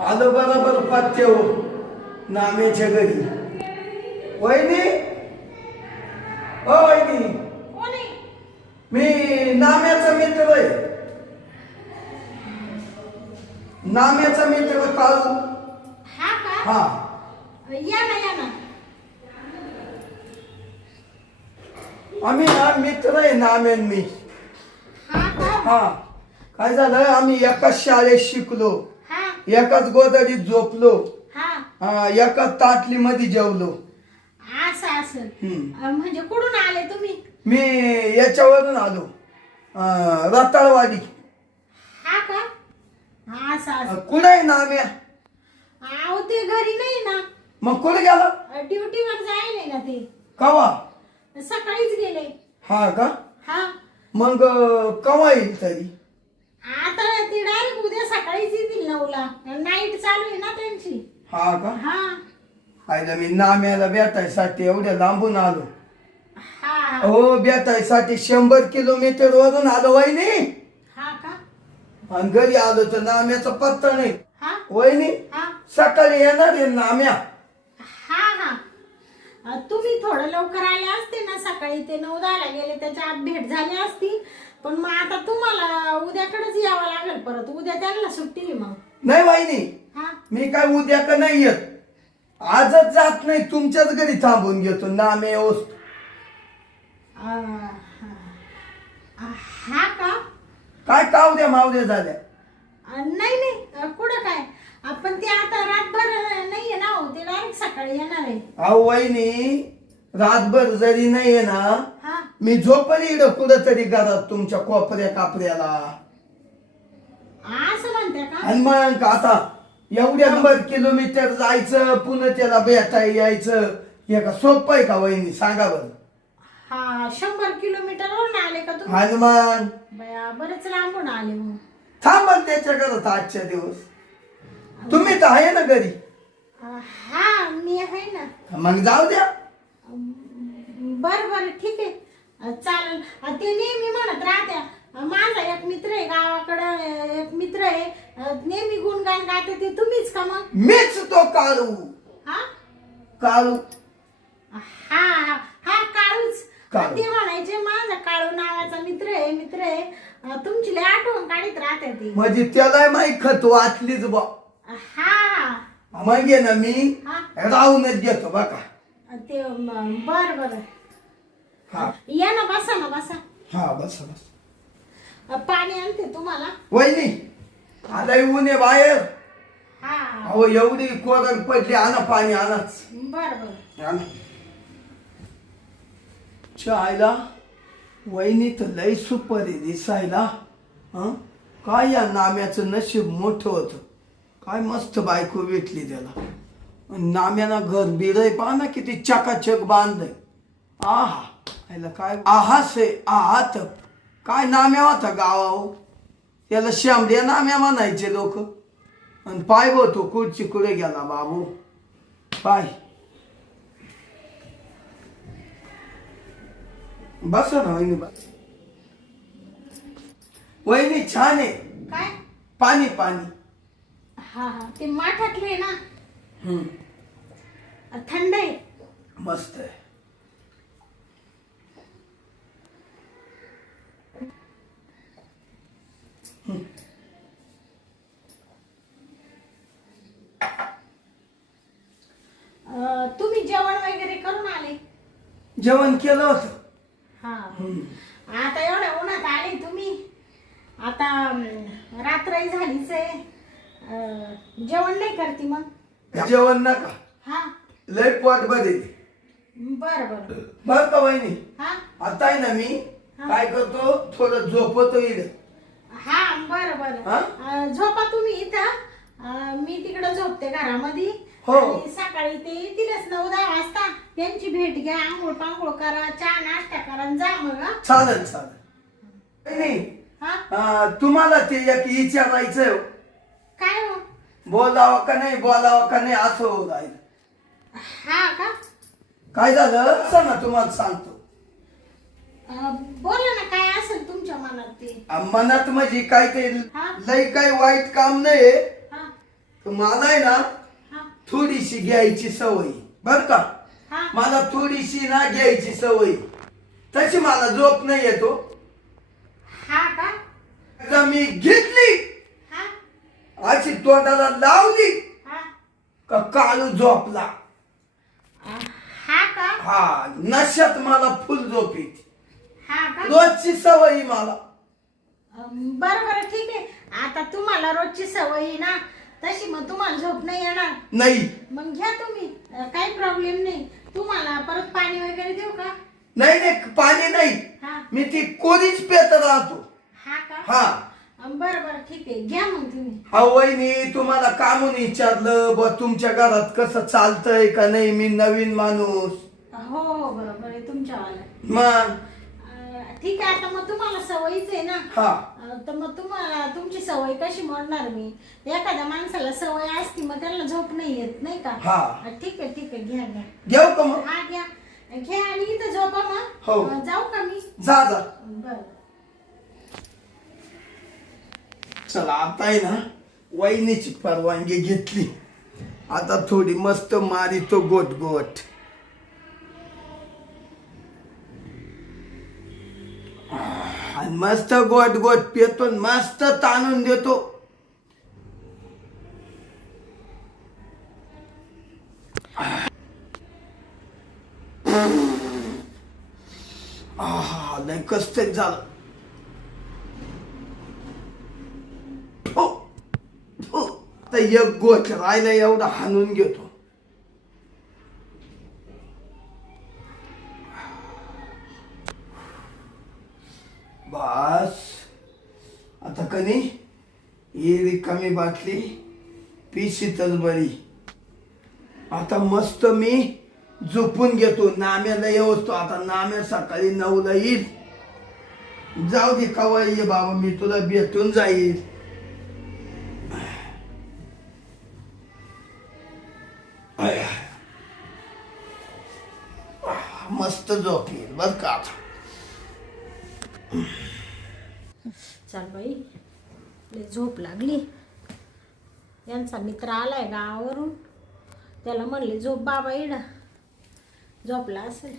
आलो बरोबर पत्ते हो नाम्याच्या घरी. वहिनी, ओ वहिनी, कोण आहे? मी नाम्याचा मित्र आहे. नाम्याचा मित्र काळू. हा का? हा, या ना या ना. आम्ही ना मित्र आहे नाम्यान मी. हा का? हा, काय झालं आम्ही एकाच शाळेत शिकलो, हा एकाच गोदडीत झोपलो, हा एकाच ताटली मध्ये जेवलो. असं असं. हम्म. म्हणजे कुठून आले तुम्ही? मी याच्यावरून आलो, रताळवाडी. हा का? असं असं. कुठे आहे नाम्या? अहो ते घरी नाही ना, मग कुठे गेला? ड्युटीवर जायले ना ते. कवा? सकाळीच गेले. हा का? हा मग कवा येईल तरी? आता ते डायरेक्ट उद्या सकाळीच येतील 9ला. नाईट चालू आहे ना त्यांची. हा का? हा आयला मी नाम्याला भेटायसाठी एवढ्या लांबून आलो. हा हो, भेटायसाठी 100 किलोमीटर वरून आलो वहिनी. हा का? आणि घरी आलो तर नाम्याचा पत्ता नाही. हा वहिनी, हा सकाळी येणार आहे नाम्या. हा हा. तुम्ही थोडं लवकर आले असते ना, सकाळी ते 9-10ला गेले, त्याच्या आत भेट झाली असती. पण मग आता तुम्हाला उद्याकडेच यावं लागेल परत. उद्या त्यांना सुट्टी आहे मग. नाही वहिनी, हा मी काय उद्या का नाही येत. आजच जात नाही, तुमच्याच घरी थांबून घेतो नाम्या येऊस. हा का? काय कावद्या मावद्या झाल्या? नाही नाही, कुठं काय. आपण ते आता रातभर नाहीये ना हो, ते डायरेक्ट सकाळी येणार आहे. अहो वहिनी, रातभर जरी नाहीये ना, हा मी झोपली इकडं कुठं तरी घरात तुमच्या कोपऱ्या कापऱ्याला. असं म्हणते का? आणि मग आता एवढ्या 100 किलोमीटर जायचं, पुन्हा त्याला भेटाय यायचं, हे का सोपं आहे का वहिनी, सांगा बरं. हा 100 किलोमीटरवरून आले का तुम्ही? आणि मग बया, बरेच लांबून आले मग. थांबल त्याच्या घरात आजच्या दिवस. तुम्ही तर आहे ना घरी. हा मी आहे ना. मग जाऊ द्या. बर बर ठीक आहे, चालेल. ते नेहमी म्हणत राहत्या, माझा एक मित्र आहे गावाकडं, एक मित्र आहे नेहमी गुणगान गाते, ते तुम्हीच का मग? मीच तो काळू. हा काळू. हा हा हा काळूच. काळू. ते म्हणायचे माझा काळू नावाचा मित्र आहे, मित्र आहे. तुमची लय आठवण काढीत राहते ती. म्हणजे त्याला माही खत वाचलीच बा. हा मग ये ना मी हा राहूनच घेतो बघा. ते बर बर. हा या ना, बसा ना, बसा. हा, बस बस. पाणी आणते तुम्हाला. वहिनी, आता ऊन आहे बाहेर. हा अहो एवढी कोरड पडली, आणा पाणी आणाच. बर बर. आणा. चायला वहिनी तर लय सुपर आहे दिसायला. हं? काय या नाम्याचं नशीब मोठं होतं. काय मस्त बायको भेटली त्याला. नाम्याना घर बिरय पहा ना, किती चकाचक बांधलंय. आहा, याला काय आहास आहे. आहात काय नाम्या होता गावाहो. त्याला शांबड्या नाम्या म्हणायचे लोक. आणि पाय बो तो कुठची कुठे गेला बाबू. पाय बस ना वहिनी, बस. वहिनी छान आहे. काय? पाणी पाणी. हा हा ते माठातले ना, हम्म, थंड आहे. मस्त आहे. तुम्ही जेवण वगैरे करून आले? जेवण केलं होतं. हा. हम्म. आता एवढ्या उन्हात आले तुम्ही. आता रात्रही झालीच आहे. जेवण नाही करते मग? जेवण नका, हा लय पोट बरे. बर बर. बर का वहिनी, हा आता आहे ना मी काय करतो, थोडं झोपतो इकडे. हा बर बर. हा? झोपा तुम्ही इथं. मी तिकडे झोपते घरामध्ये. हो. आणि सकाळी ते येतीलच 9-10 वाजता. त्यांची भेट घ्या, आंघोळ पांघोळ करा, चहा नाश्ता करा आणि जा मग. हा? चालेल चालेल. वहिनी, हा तुम्हाला ते एक विचारायचं, काय हो? बोलावं का नाही असं होत आहे. हा का? काय झालं सांगा, तुम्हाला सांगतो. बोला ना, काय असेल तुमच्या मनात ते. मनात म्हणजे काय ते हा? लय काही वाईट काम नाही. हा तर मला आहे ना हा थोडीशी घ्यायची सवय बर का. हा मला थोडीशी ना घ्यायची सवय. तशी मला झोप नाही येतो. हा का एकदा मी घेतली हा अशी तोंडाला लावली हा का काळू झोपला. हा का हा नशात मला फुल झोप येते. हा का रोजची सवय आहे मला. बरं बरं ठीक आहे. आता तुम्हाला रोजची सवय आहे ना तशी मग तुम्हाला झोप नाही येणार. नाही मग घ्या तुम्ही काही प्रॉब्लेम नाही. तुम्हाला परत पाणी वगैरे देऊ का? नाही नाही पाणी नाही. हा मी ती कोणीच पेत राहतो. हा का हा बरं बरं ठीक आहे घ्या मग तुम्ही. हा वहिनी तुम्हाला का म्हणून विचारलं बा तुमच्या घरात कसं चालतंय का नाही. मी नवीन माणूस. हो हो बरोबर आहे तुमच्यावाला. मग ठीक आहे. आता मग तुम्हाला सवयीच आहे ना. हा तर मग तुम्हाला तुमची सवय कशी मोडणार मी. एखाद्या माणसाला सवय असती मग त्याला झोप नाही येत नाही का. हा. ठीक आहे ठीक आहे घ्या घ्या. घेऊ का मग. हा घ्या घ्या आणि इथं झोपा मग. हो. जाऊ का मी. जा जा. बरं चला आता आहे ना वहिनीची परवानगी घेतली. आता थोडी मस्त मारितो गोट गोट. आणि मस्त गोट गोट पितो आणि मस्त ताणून देतो. लय कसतरी झालं. हो हो तर एक गोट राहिला एवढा हाणून घेतो. बस आता कनी ही रिकामी बाटली पिशीतच बरी. आता मस्त मी झोपून घेतो. नाम्याला येऊतो. आता नाम्या सकाळी 9ला येईल. जाऊ दे कवा ये बाबा मी तुला भेटून जाईल. मस्त झोप येईल बर का आता. चल बाई लय झोप लागली. यांचा मित्र आलाय गावावरून. त्याला म्हणले झोप बाबा इड. झोपला असेल.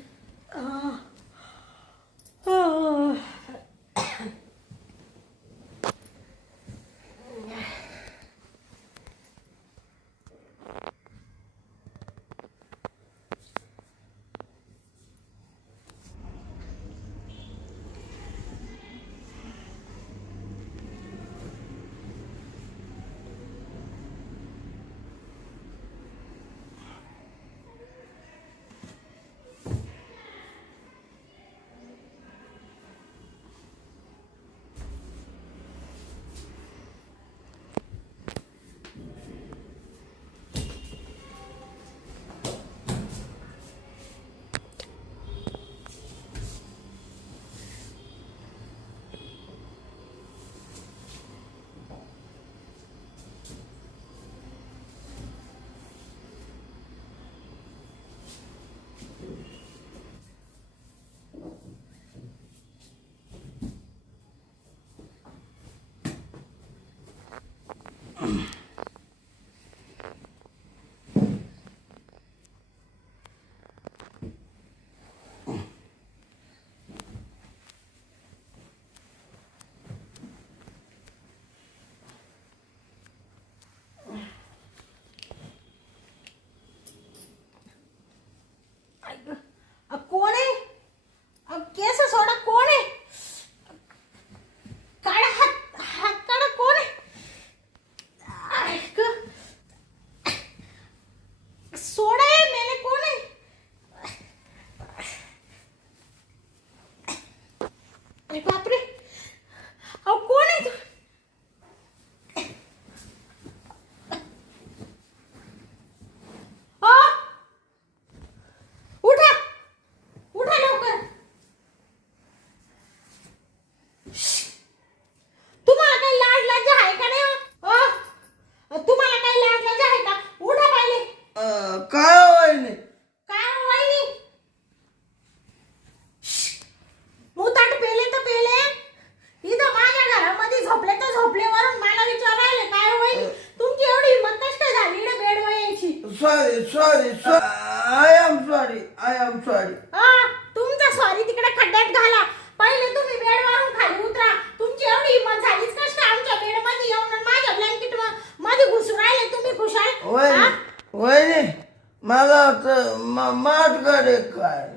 माठकडे काय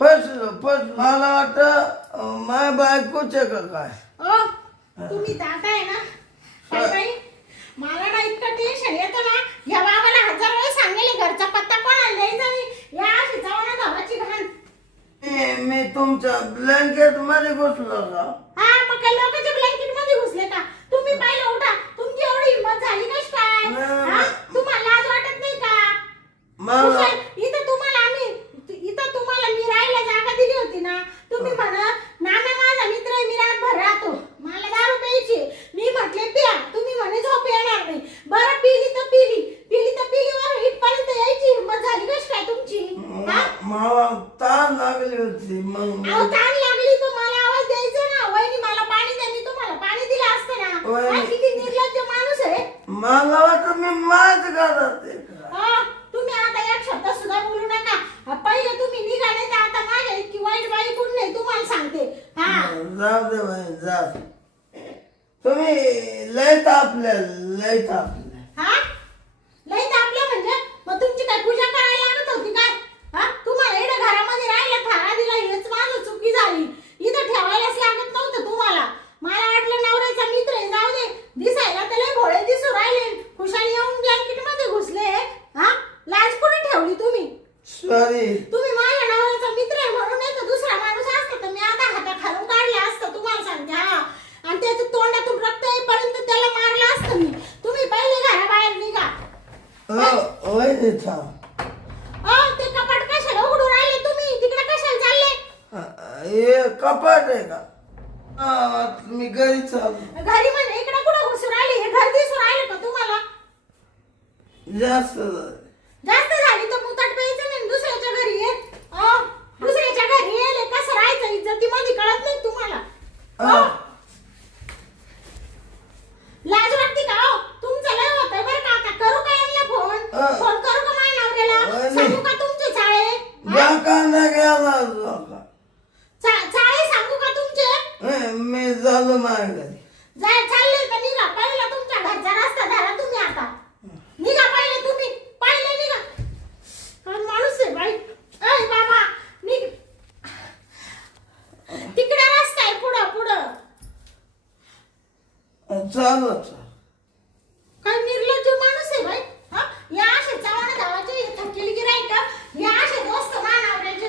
फसलं मला वाटतं माय बायकोचे का काय ओ तुम्ही दादा आहे ना काय बाई मला ना इतकं टेन्शन येतं ना या बाबाला 1000 वेळा सांगेल घरचा पत्ता कोणाला द्यायचा नाही या अशी जावना धावाची घाण मी तुमच्या ब्लँकेट मध्ये घुसलो का हा मग काय लोकांच्या ब्लँकेट मध्ये घुसले का तुम्ही पाहिलं उठा तुमची एवढी हिंमत झाली कश काय हा? तुम्हाला लाज वाटत नाही का मला इथं तुम्हाला मी राहायला जागा दिली होती ना तुम्ही म्हणा नाना माझा मित्र आहे मी रातभर राहतो मला दारू प्यायची मी म्हटले प्या तुम्ही म्हणे झोप येणार नाही बरं पिली तर पिलीवर इथपर्यंत यायची हिंमत झाली कश काय तुमची हा मला ताण लागली होती मग अहो ताण लागली तर मला आवाज द्यायचा ना वहिनी मला पाणी द्या मी तुम्हाला पाणी दिलं असतं ना वहिनी. हा, किती निर्लज्ज माणूस आहे मला वाटतं मी माझ करत आहे का? हा, तुम्ही आता एक शब्द सुद्धा बोलू नका पहिले तुम्ही निघाले तर आता माझ्या इतकी वाईट बाई कोण नाही तुम्हाला सांगते हा जाऊ दे बाई जा तुम्ही लय तापल्या हा लई तापलं म्हणजे मग तुमची काय पूजा करायला लागत होती काय हा तुम्हाला इकडे घरामध्ये राहिलं थारा दिला हेच माझं चुकी झाली इथं ठेवायलाच लागत नव्हतं तुम्हाला मला वाटलं नवऱ्याचा मित्र आहे जाऊ दे दिसायला तर लय भोळे दिसू राहिले खुशाली येऊन ब्लँकेट मध्ये घुसले हा लाज कुठे ठेवली तुम्ही सॉरी तुम्ही माझ्या नवऱ्याचा मित्र आहे म्हणून नाही तर दुसरा माणूस असता तर मी आता हाता खालून काढला असतं तुम्हाला सांगते हा आणि त्याच्या तोंडातून रक्त येईपर्यंत त्याला मारलं असतं मी तुम्ही पहिले घराबाहेर निघा वय थांब ते कपाट कशाला उघडून राहिले तुम्ही तिकडे कशाला चालले हे कपाट आहे का मी घरी चाललो घरी म्हणजे इकडे कुठं घुसून राहिले हे घर दिसून राहिले का तुम्हाला जास्त झालं. जास्त झाली तर मुताट प्यायचं नाही दुसऱ्याच्या घरी ये दुसऱ्याच्या घरी येले कसं राहायचं इज्जतीमध्ये कळत नाही तुम्हाला लाज वाटते का हो तुमचं लय होतंय बरं का आता करू का यांना फोन करू का माझ्या नवऱ्याला सांगू का तुमचे चाळे कांदा गेला चाळे सांगू का तुमचे मी झालो माझ्या घरी चालले तर निघा पहिला तुमच्या घरचा रस्ता धरा तुम्ही आता निघा पहिले निघा काय माणूस आहे बाई ऐ बाबा निघ तिकडे रस्ता आहे पुढं चालू काय निर्लज्ज माणूस आहे बाई हा या अशा चव्हाणा धावाचे थकेली गिराई का या अशा दोस्त मानावऱ्याचे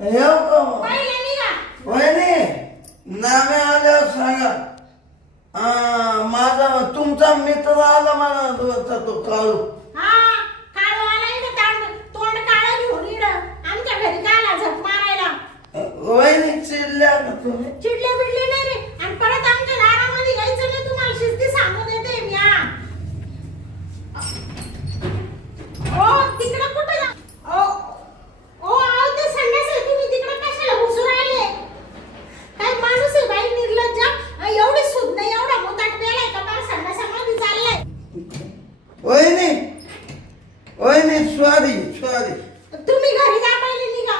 येऊ का पहिले निघा वहिनी नामे आल्यावर सांगा माझा तुमचा मित्र आला मला तो काळू हा काळू आला इकडे तोंड काळं घेऊन इकडं आमच्या घरी काला झक मारायला वहिनी चिडल्या का तुम्ही चिडले बिडले नाही रे आणि परत आमच्या दारामध्ये यायचं नाही तुम्हाला शिस्ती सांगून देते मी हा तिकडे कुठे जा आओ ते संडास आहे तुम्ही तिकडे कशाला घुसू राहिले काय माणूस आहे बाई निर्लज्ज एवढी सुध नाही एवढा मोताट पेलाय का मला संडासामध्ये चाललाय वहिनी सॉरी तुम्ही घरी जा पहिले निघा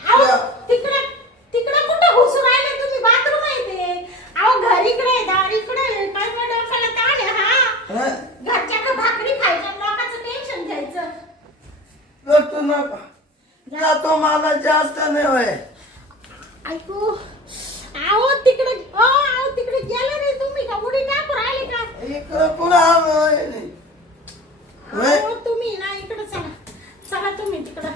आओ तिकडे कुठे घुसू राहिले तुम्ही बाथरूम आहे ते आओ घरीकडे दारीकडे काय डोक्याला ताण आहे हा घरच्या का भाकरी खायच्या लोकांचं टेन्शन घ्यायचं तू नका तो मला जास्त नाही होय ऐकू आओ तिकडे गेला रे तुम्ही का उडी टाकू राहिले का इकडं कुठं आलो आओ तुम्ही ना इकडे चला तुम्ही तिकडं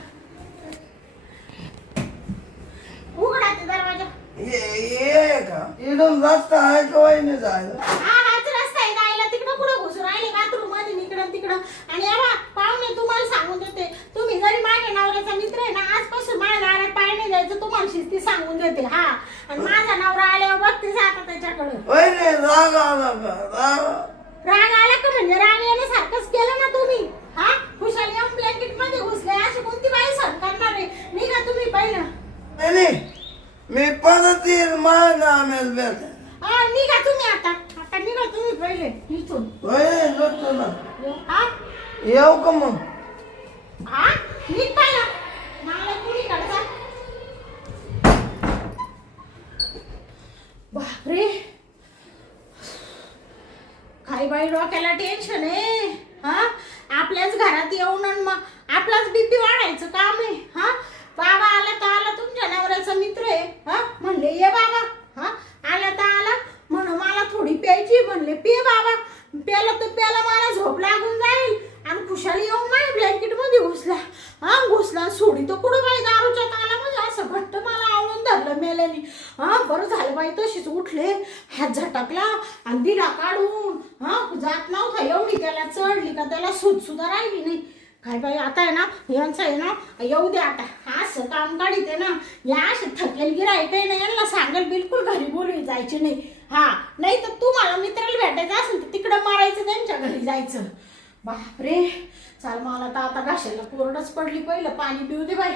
उघडा ते दरवाजा ये का इकडून रस्ता आहे का वहिनी जायला हाच रस्ता आहे जायला तिकडं कुठं घुसून राहिले बाथरूम मध्ये इकडं तिकडं आणि यावा पाहुणे तुम्हाला सांगून देते तुम्ही जरी माझ्या नवऱ्याचा मित्र आहे ना आजपासून माझ्या दारात पाय नाही द्यायचं तुम्हाला शिस्ती सांगून देते हा आणि माझा नवरा आल्यावर बघते जाता त्याच्याकडे वहिनी राग आला का राग आला का म्हणजे राग येण्यासारखंच केलं ना तुम्ही हा खुशाली येऊन ब्लँकेट मध्ये घुसले अशी कोणती बाई सहन करणार आहे निघा तुम्ही पहिलं वहिनी मी परत येईल माझ्या नामेल भेट निघा तुम्ही आता निघा तुम्ही पहिले इथून वहिनी लुटतो ना हा येऊ का मग हा निघ पहिला मला कुणी काढता बापरे काय बाई डोक्याला टेन्शन आहे हा आपल्याच घरात येऊन आणि मग आपलाच बीपी वाढायचं काम आहे. हा, बाबा आला तर आला, तुमच्या नवऱ्याचा मित्र आहे. हा, म्हणले ये बाबा. हा, आला तर आला, म्हण मला थोडी प्यायची. म्हणले पिये बाबा. प्याला तर प्याला, मला झोप लागून जाईल. आणि खुशाली येऊन माझ्या ब्लँकेट मध्ये घुसला. हा, घुसला, सोडी तर कुठं बाई दारूच्या ताला म्हणजे असं घट्ट मला आवळून धरलं मेल्याने. हा, बरं झालं बाई, तशीच उठले, हात झटकला आणि दिला काढून. हा, जात नव्हता, एवढी त्याला चढली का त्याला सूज सुद्धा राहिली नाही. काय बाई, आता आहे ना यांचं आहे ना, येऊ दे आता, असं काम काढीते ना, या असे थकेल गिरायक आहे ना, यांना सांगेल बिलकुल घरी बोलवी जायचे नाही. हा, नाही तर तुम्हाला मित्राला भेटायचं असेल तर तिकडं मारायचं, त्यांच्या घरी जायचं. बापरे, चाल मला तर आता घाशाला कोरडच पडली, पहिलं पाणी पिऊ दे बाई.